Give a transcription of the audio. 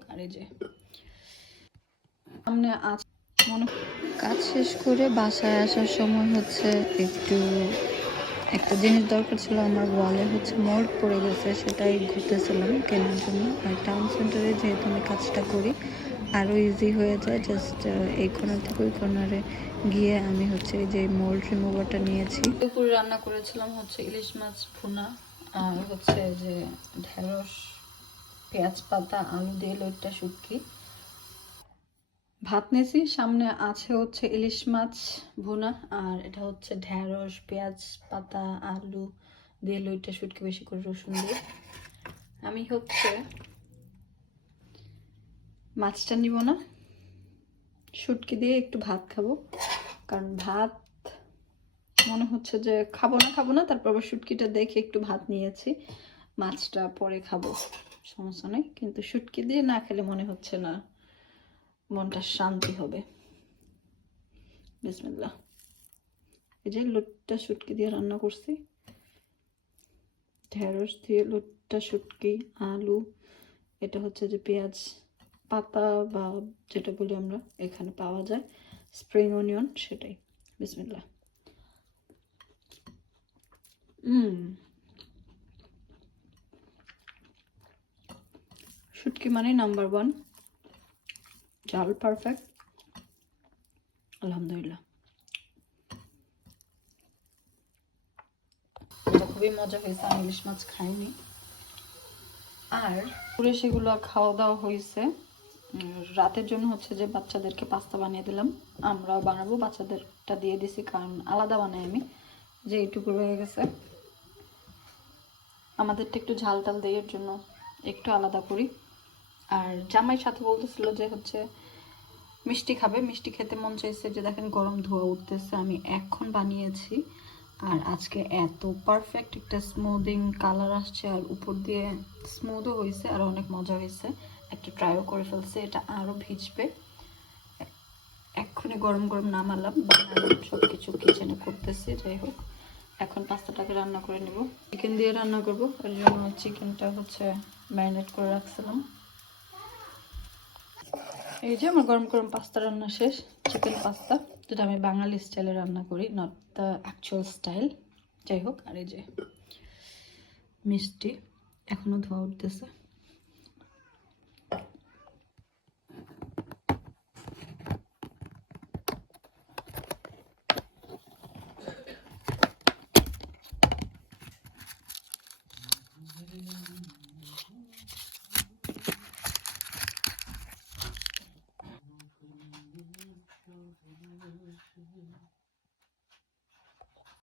হোক। আর এই যে সামনে আজ মনে কাজ শেষ করে বাসায় আসার সময় হচ্ছে একটু একটা জিনিস দরকার ছিল, আমার ওয়ালে হচ্ছে মোল্ড পড়ে গেছে, সেটাই ঘুরতেছিলাম কেনার জন্য। আর টাউন সেন্টারে যেহেতু আমি কাজটা করি আরও ইজি হয়ে যায়, জাস্ট এই কর্নার থেকে ওই কর্নারে গিয়ে আমি হচ্ছে যে মোল্ড রিমুভারটা নিয়েছি। দুপুরে রান্না করেছিলাম হচ্ছে ইলিশ মাছ ভুনা, আর হচ্ছে যে ঢেঁড়স, পেঁয়াজ পাতা, আলু দিয়ে লইট্টা শুটকি। ভাত নিয়েছি, সামনে আছে হচ্ছে ইলিশ মাছ ভুনা, আর এটা হচ্ছে ঢেঁড়স, পেঁয়াজ পাতা, আলু দিয়ে লইট্টা শুটকি, বেশি করে রসুন দিয়ে। আমি হচ্ছে মাছটা নিব না, শুটকি দিয়ে একটু ভাত খাবো, কারণ ভাত মনে হচ্ছে যে খাবো না, তারপর আবার শুটকিটা দেখে একটু ভাত নিয়েছি, মাছটা পরে খাবো, সমস্যা নেই। কিন্তু শুটকি দিয়ে না খেলে মনে হচ্ছে না মনটা শান্তি হবে। বিসমিল্লাহ। এই যে লুটটা শুটকি দিয়ে রান্না করছি, ঢেঁড়স দিয়ে লুটটা শুটকি, আলু, এটা হচ্ছে যে পেঁয়াজ পাতা বা যেটা বলি আমরা এখানে পাওয়া যায় স্প্রিং অনিয়ন, সেটাই। বিসমিল্লাহ। শুটকি মানে নাম্বার 1, ঝাল পারফেক্ট, আলহামদুলিল্লাহ। এটা খুবই মজা হয়েছে, আমি ইলিশ মাছ খাইনি। আর পুরো সেগুলো খাওয়া দাওয়া হয়েছে। রাতের জন্য হচ্ছে যে বাচ্চাদেরকে পাস্তা বানিয়ে দিলাম, আমরাও বানাবো, বাচ্চাদেরটা দিয়ে দিছি, কারণ আলাদা বানাই আমি, যে এইটুকু রয়ে গেছে আমাদেরটা একটু ঝাল টাল দেওয়ার জন্য একটু আলাদা করি। আর জামাই সাথে বলতেছিল যে হচ্ছে মিষ্টি খাবে, মিষ্টি খেতে মন চাইছে, যে দেখেন গরম ধোয়া উঠতেছে, আমি এখন বানিয়েছি। আর আজকে এত পারফেক্ট একটা স্মুদিং কালার আসছে, আর উপর দিয়ে স্মুথও হয়েছে, আর অনেক মজা হয়েছে। একটা ট্রাইও করে ফেলছে, এটা আরও ভিজবে। এক্ষুনি গরম গরম নামালাম, বানালাম, সব কিছু কিচেনে করতেছি। যাই হোক, এখন পাস্তাটাকে রান্না করে নেব। চিকেন দিয়ে রান্না করব, এর জন্য চিকেনটা হচ্ছে ম্যারিনেট করে রাখছিলাম। এই যে আমার গরম গরম পাস্তা রান্না শেষ, চিকেন পাস্তা, যেটা আমি বাঙালি স্টাইলে রান্না করি, নট দ্য অ্যাকচুয়াল স্টাইল। যাই হোক, আর এই যে মিষ্টি এখনো ধোয়া উঠতেছে।